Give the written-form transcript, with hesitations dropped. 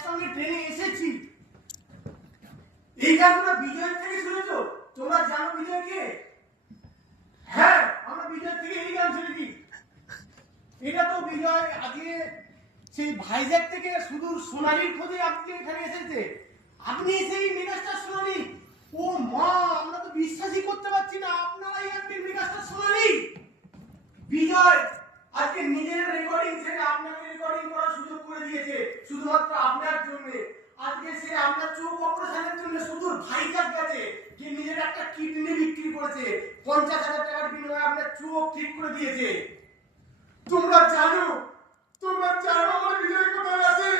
একসঙ্গে ট্রেনে এসেছি। এই গানটা বিজয়ের থেকে শুনেছো? তোমরা জানো বিজয় কে? হ্যাঁ, আমরা বিজয় থেকে এই গান শুনেছি। এটা তো বিজয় আজকে সেই ভাইজ্যাক থেকে সুদূর সোনালীর খোঁজে আপনি এখানে এসেছে। আপনি সেই মেগাস্টার সোনালী? ও মা, আমরা তো বিশ্বাসই করতে পারছি না আপনারাই আজকে মেগাস্টার সোনালী। বিজয় আজকে নিজের রেকর্ডিং ছেড়ে আপনাকে রেকর্ডিং করার সুযোগ করে দিয়েছে শুধুমাত্র আপনার জন্য। আজকে সে আপনার চোখ অপারেশনের জন্য সুদূর ভাইজ্যাক গেছে, যে নিজের একটা কিডনি বিক্রি করেছে, 50,000 টাকার বিনিময়ে আপনার চোখ ঠিক করে দিয়েছে। তোমরা জানো আমার বিজয় কোথায় আছে?